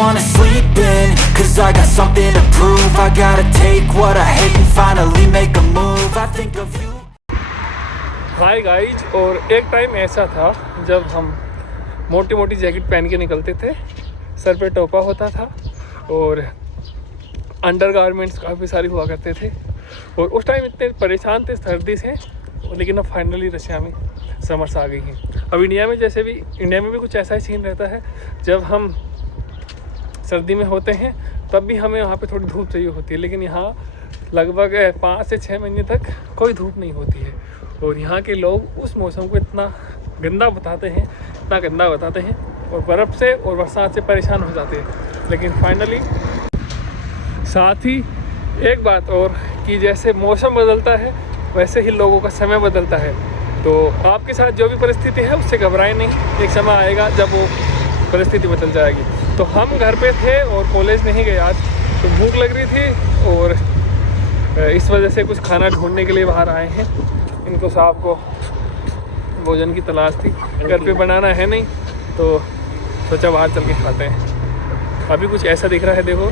wanna sleep in, cause I got something to prove. I gotta take what I hate and finally make a move. I think of you. Hi guys, और एक time ऐसा था जब हम मोटी मोटी jacket पहन के निकलते थे, सर पे टोपा होता था और अंडर गारमेंट्स काफ़ी सारी हुआ करते थे। और उस टाइम इतने परेशान थे सर्दी से, लेकिन अब फाइनली रशिया में समर्स आ गई हैं। अब इंडिया में भी कुछ ऐसा ही सीन रहता है। जब हम सर्दी में होते हैं तब भी हमें वहाँ पे थोड़ी धूप चाहिए होती है, लेकिन यहाँ लगभग 5 से 6 महीने तक कोई धूप नहीं होती है। और यहाँ के लोग उस मौसम को इतना गंदा बताते हैं और बर्फ़ से और बरसात से परेशान हो जाते हैं। लेकिन फाइनली साथ ही एक बात और कि जैसे मौसम बदलता है वैसे ही लोगों का समय बदलता है। तो आपके साथ जो भी परिस्थिति है उससे घबराएं नहीं, एक समय आएगा जब वो परिस्थिति बदल जाएगी। तो हम घर पे थे और कॉलेज नहीं गए आज, तो भूख लग रही थी और इस वजह से कुछ खाना ढूंढने के लिए बाहर आए हैं। इनको साहब को भोजन की तलाश थी, घर पे बनाना है नहीं तो सोचा बाहर चल के खाते हैं। अभी कुछ ऐसा दिख रहा है, देखो।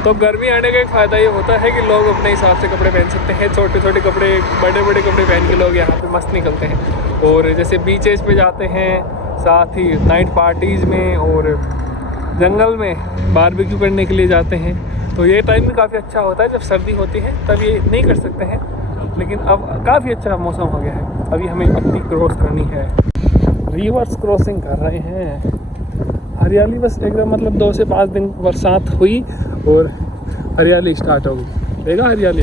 तो गर्मी आने का एक फ़ायदा ये होता है कि लोग अपने हिसाब से कपड़े पहन सकते हैं। छोटे छोटे कपड़े, बड़े बड़े कपड़े पहन के लोग यहाँ पे मस्त निकलते हैं। और जैसे बीचेस पे जाते हैं, साथ ही नाइट पार्टीज़ में और जंगल में बारबेक्यू करने के लिए जाते हैं। तो ये टाइम भी काफ़ी अच्छा होता है। जब सर्दी होती है तब ये नहीं कर सकते हैं, लेकिन अब काफ़ी अच्छा मौसम हो गया है। अभी हमें पट्टी क्रॉस करनी है, रिवर्स क्रॉसिंग कर रहे हैं। हरियाली बस एकदम, मतलब 2 से 5 दिन बरसात हुई और हरियाली स्टार्ट हो गई। देखा हरियाली।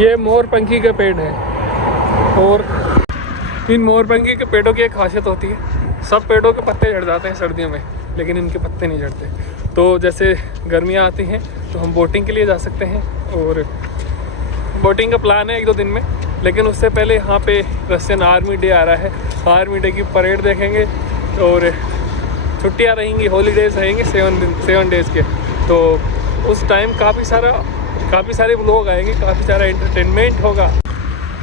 ये मोरपंखी के पेड़ है और इन मोरपंखी के पेड़ों की एक खासियत होती है, सब पेड़ों के पत्ते झड़ जाते हैं सर्दियों में, लेकिन इनके पत्ते नहीं झड़ते। तो जैसे गर्मियाँ आती हैं तो हम बोटिंग के लिए जा सकते हैं और बोटिंग का प्लान है 1-2 दिन में। लेकिन उससे पहले यहाँ पे रशियन आर्मी डे आ रहा है। आर्मी डे की परेड देखेंगे और छुट्टियाँ रहेंगी, हॉलीडेज़ रहेंगे 7 डेज़ के। तो उस टाइम काफ़ी सारे लोग आएंगे, काफ़ी सारा एंटरटेनमेंट होगा।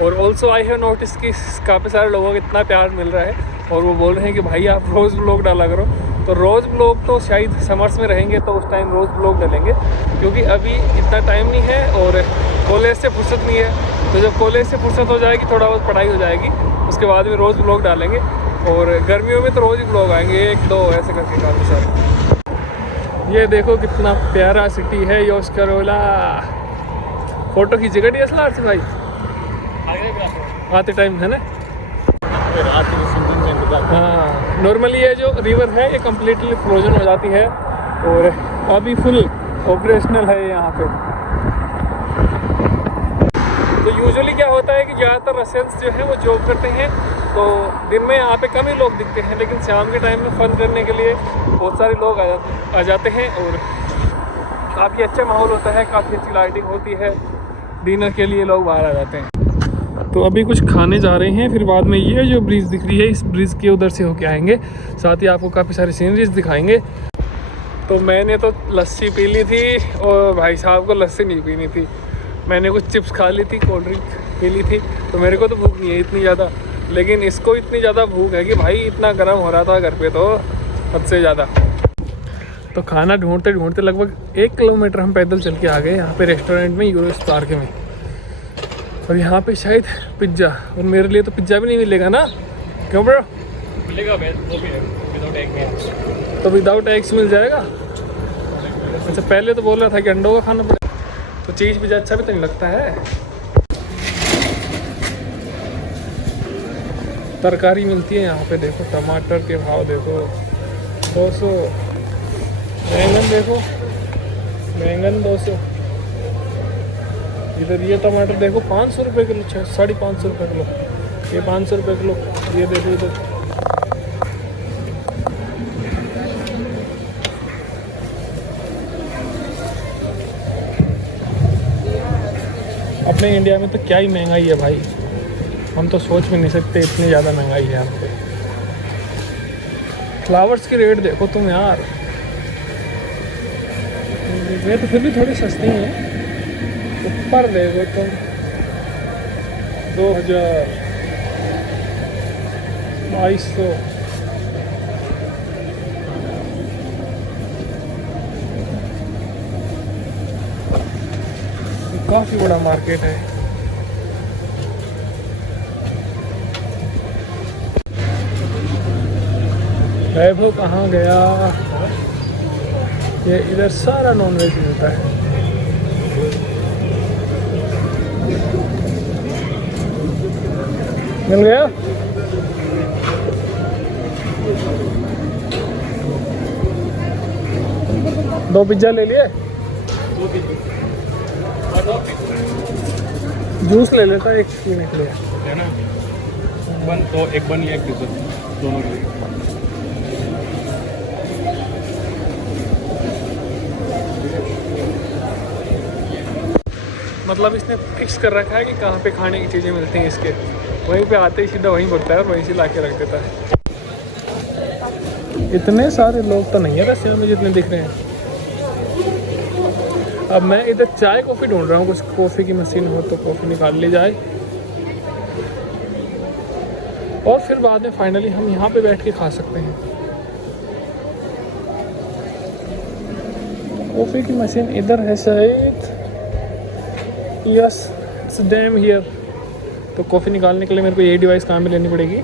और ऑल्सो आई हैव नोटिस कि काफ़ी सारे लोगों को इतना प्यार मिल रहा है और वो बोल रहे हैं कि भाई आप रोज़ ब्लॉग डाला करो। तो रोज़ ब्लॉग तो शायद समर्स में रहेंगे तो उस टाइम रोज़ ब्लॉग डालेंगे, क्योंकि अभी इतना टाइम नहीं है और कॉलेज से फुर्सत नहीं है। तो जब कॉलेज से फुर्सत हो जाएगी, थोड़ा बहुत पढ़ाई हो जाएगी, उसके बाद में रोज़ ब्लॉग डालेंगे। और गर्मियों में तो रोज़ ही ब्लॉग आएंगे, 1-2 ऐसे करके काफ़ी सारे। ये देखो कितना प्यारा सिटी है योस्करोला। फ़ोटो खींचेगा DSLR से भाई आते टाइम, है ना? हाँ, नॉर्मली ये जो रिवर है ये कम्प्लीटली फ्रोजन हो जाती है और अभी फुल ऑपरेशनल है यहाँ पे। तो यूजुअली क्या होता है कि ज़्यादातर रशियंस जो हैं वो जॉब करते हैं, तो दिन में यहाँ पे कम ही लोग दिखते हैं, लेकिन शाम के टाइम में फ़न करने के लिए बहुत सारे लोग आ जाते हैं और काफ़ी अच्छा माहौल होता है, काफ़ी अच्छी लाइटिंग होती है। डिनर के लिए लोग बाहर आ जाते हैं। तो अभी कुछ खाने जा रहे हैं, फिर बाद में ये जो ब्रिज दिख रही है इस ब्रिज के उधर से होके आएंगे। साथ ही आपको काफ़ी सारी सीनरीज दिखाएंगे। तो मैंने तो लस्सी पी ली थी और भाई साहब को लस्सी नहीं पीनी थी। मैंने कुछ चिप्स खा ली थी, कोल्ड ड्रिंक पी ली थी। तो मेरे को तो भूख नहीं है इतनी ज़्यादा, लेकिन इसको इतनी ज़्यादा भूख है कि भाई इतना गर्म हो रहा था घर पे तो हद से ज़्यादा। तो खाना ढूंढते ढूंढते लगभग 1 किलोमीटर हम पैदल चल के आ गए यहाँ पे रेस्टोरेंट में, यूएस पार्क में। और यहाँ पे शायद पिज्ज़ा, और मेरे लिए तो पिज्ज़ा भी नहीं मिलेगा ना, क्यों ब्रो? मिलेगा, वो भी है विदाउट एग। तो विदाउट एग्स मिल जाएगा? अच्छा, पहले तो बोल रहा था कि अंडों का खाना पड़ेगा। तो चीज़ पिज़्ज़ा अच्छा भी तो नहीं लगता है। तरकारी मिलती है यहाँ पे, देखो टमाटर के भाव देखो 200, बैंगन देखो, बैंगन 200। इधर ये टमाटर देखो 500 रुपये किलो, 550 रुपये किलो। ये 500 रुपये किलो। ये देखो इधर अपने इंडिया में तो क्या ही महंगाई है भाई, हम तो सोच भी नहीं सकते इतनी ज़्यादा महंगाई है यहाँ पे। फ्लावर्स के रेट देखो तुम यार, ये तो फिर भी थोड़ी सस्ती है। ऊपर देखो तुम 2200। काफी बड़ा मार्केट है। वैभव कहाँ गया? ये इधर सारा नॉनवेज मिलता है। मिल गया? दो पिज्जा ले लिए? जूस ले लेता एक पीने के लिए, है ना। बन तो एक बन या एक पिज्जा दोनों के लिए। मतलब इसने फिक्स कर रखा है कि कहाँ पे खाने की चीज़ें मिलती हैं इसके, वहीं पे आते ही सीधा वहीं बढ़ता है और वहीं से ला के रख देता है। इतने सारे लोग तो नहीं है रशिया में जितने दिख रहे हैं। अब मैं इधर चाय कॉफ़ी ढूंढ रहा हूँ, कुछ कॉफ़ी की मशीन हो तो कॉफ़ी निकाल ली जाए, और फिर बाद में फाइनली हम यहाँ पे बैठ के खा सकते हैं। कॉफ़ी की मशीन इधर है शायद। Yes, it's damn here. तो कॉफ़ी निकालने के लिए मेरे को ये डिवाइस काम में लेनी पड़ेगी।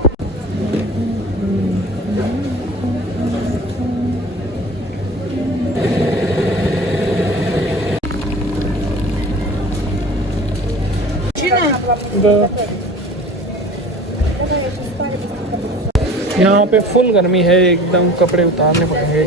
यहाँ पे फुल गर्मी है एकदम, कपड़े उतारने पड़ेंगे।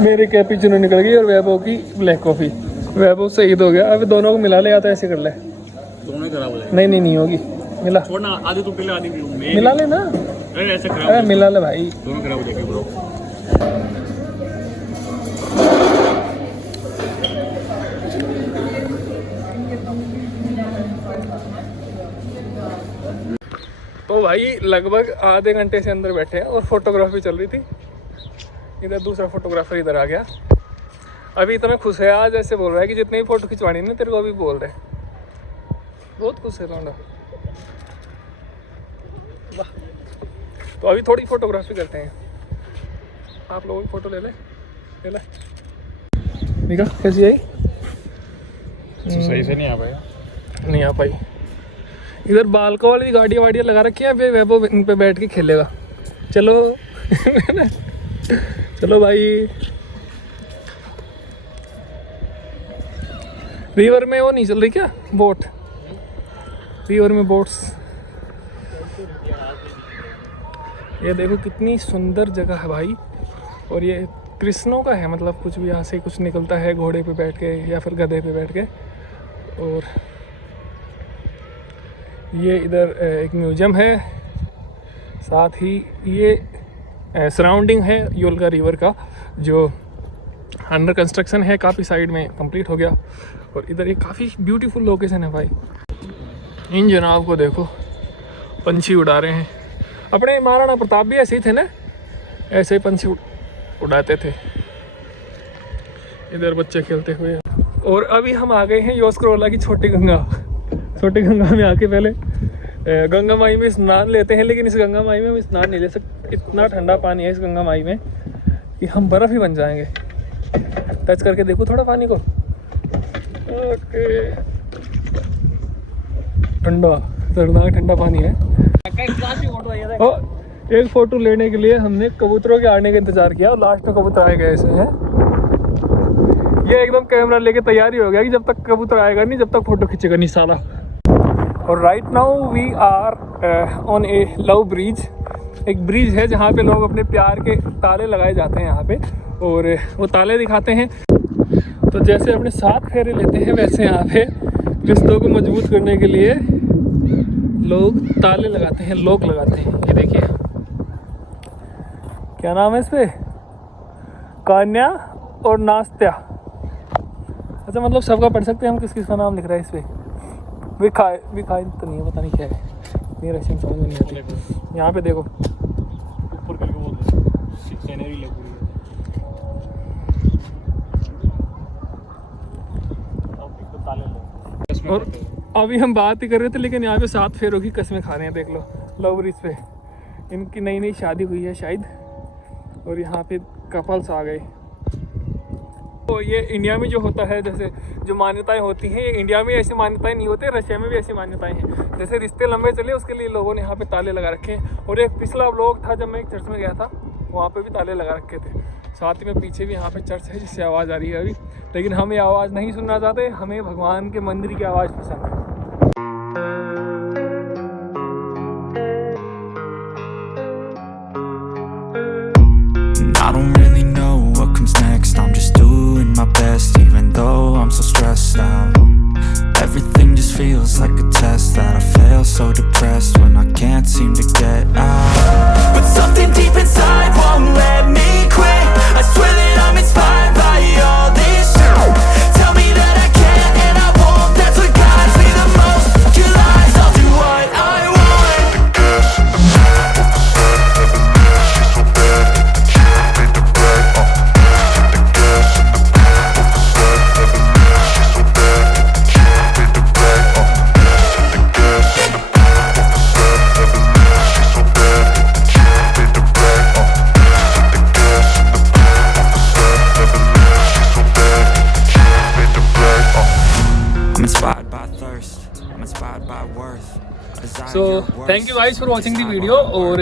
मेरी कैपुचिनो निकल गई और वैभव की ब्लैक कॉफ़ी। वैभव शहीद हो गया। अब दोनों को मिला ले, या तो ऐसे कर ले। दोनों ही खराब हो जाएगा। नहीं होगी। मिला, छोड़ना, आधी तो पहले आधी पीऊँ मैं। मिला ले ना। अरे ऐसे खराब अरे मिला ले भाई। दोनों खराब हो जाएंगे ब्रो। तो भाई लगभग आधे घंटे से अंदर बैठे हैं और फोटोग्राफी चल रही थी। इधर दूसरा फोटोग्राफर इधर आ गया। अभी इतना खुश है आज, ऐसे बोल रहा है कि जितनी भी फोटो खिंचवानी ना तेरे को अभी बोल रहे। बहुत खुश है लौंडा। वाह। तो अभी थोड़ी फोटोग्राफी करते हैं। आप लोगों की फोटो ले ले निका। कैसी आई? सही से नहीं आ पाया। नहीं आ पाई। इधर बालकों वाली गाड़ियाँ वाड़ियाँ लगा रखी हैं। अभी वैभव इन पे बैठ के खेलेगा। चलो चलो भाई। रिवर में वो नहीं चल रही क्या बोट? रिवर में बोट्स। ये देखो कितनी सुंदर जगह है भाई। और ये कृष्णों का है, मतलब कुछ भी यहाँ से कुछ निकलता है घोड़े पे बैठ के या फिर गधे पे बैठ के। और ये इधर एक म्यूजियम है, साथ ही ये सराउंडिंग है योलगा रिवर का, जो अंडर कंस्ट्रक्शन है, काफ़ी साइड में कंप्लीट हो गया। और इधर ये काफ़ी ब्यूटीफुल लोकेशन है भाई। इन जनाब को देखो, पंछी उड़ा रहे हैं। अपने महाराणा प्रताप भी ऐसे ही थे ना, ऐसे ही पंछी उड़ाते थे। इधर बच्चे खेलते हुए। और अभी हम आ गए हैं योस्करोला की छोटी गंगा। छोटी गंगा में आके पहले गंगा माई में स्नान लेते हैं, लेकिन इस गंगा माई में हम स्नान नहीं ले सकते। इतना ठंडा पानी है इस गंगा माई में कि हम बर्फ़ ही बन जाएंगे। टच करके देखो थोड़ा पानी को। ओके, ठंडा, दर्दनाक ठंडा पानी है। और एक फ़ोटो लेने के लिए हमने कबूतरों के आने का इंतज़ार किया और लास्ट में कबूतर आए गए ऐसे हैं। ये एकदम कैमरा लेके तैयारी हो गया कि जब तक कबूतर आएगा नहीं, जब तक फ़ोटो खींचेगा नहीं साला। और right now we are on a love bridge. एक ब्रिज है जहाँ पे लोग अपने प्यार के ताले लगाए जाते हैं यहाँ पे, और वो ताले दिखाते हैं। तो जैसे अपने 7 फेरे लेते हैं, वैसे यहाँ पे रिश्तों को मजबूत करने के लिए लोग ताले लगाते हैं, लोग लगाते हैं। ये देखिए, क्या नाम है इस पे? कान्या और नास्त्या। अच्छा, मतलब सबका पढ़ सकते हैं हम। किस किस का नाम लिख रहा है इस पे? विखाय तो नहीं है, पता नहीं क्या है, मेरा रशियन समझ में नहीं आती। यहाँ पे देखो, ऊपर करके बोल दो, सीनरी लग रही है। और अभी हम बात ही कर रहे थे, लेकिन यहाँ पे 7 फेरों की कस्में खा रहे हैं। देख लो लव ब्रिज पे इनकी नई नई शादी हुई है शायद, और यहाँ पे कपल्स आ गए। तो ये इंडिया में जो होता है, जैसे जो मान्यताएं होती हैं, ये इंडिया में ऐसी मान्यताएं नहीं होती, रशिया में भी ऐसी मान्यताएं हैं। जैसे रिश्ते लंबे चले उसके लिए लोगों ने यहाँ पे ताले लगा रखे हैं। और एक पिछला व्लॉग था जब मैं एक चर्च में गया था, वहाँ पे भी ताले लगा रखे थे। साथ ही में पीछे भी यहाँ पे चर्च है जिससे आवाज़ आ रही है अभी, लेकिन हम ये आवाज़ नहीं सुनना चाहते, हमें भगवान के मंदिर की आवाज़ पसंद है। I don't really know what comes next. I'm just doing my best, even though I'm so stressed out. Everything just feels like a test that I fail, so depressed when I can't seem to get out. But something deep inside won't let me quit. I swear that I'm inspired by all this shit. Tell me that I can and I won't. That's what guides me the most. Your lies, I'll do what I want. The gas in the back of the sun, never leaves. She's so bad. So thank you guys for watching the video, और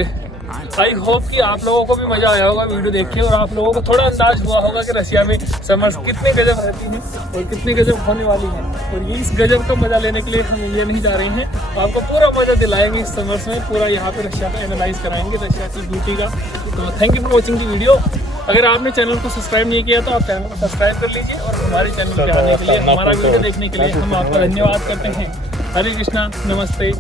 I hope कि आप लोगों को भी मज़ा आया होगा video देख के, और आप लोगों को थोड़ा अंदाज हुआ होगा कि रशिया में समर्स कितने गजब रहती हैं और कितनी गजब होने वाली हैं। और ये इस गजब का मज़ा लेने के लिए हम इंडिया नहीं जा रहे हैं, आपको पूरा मज़ा दिलाएंगे इस समर्स में, पूरा यहाँ पे रशिया का एनालाइज कराएंगे, रशिया की ब्यूटी का। तो thank you for watching the video. अगर आपने चैनल को सब्सक्राइब नहीं किया तो आप चैनल को सब्सक्राइब कर लीजिए, और हमारे चैनल पर आने के लिए, हमारा वीडियो देखने के लिए हम आपका धन्यवाद करते हैं। हरे कृष्णा, नमस्ते।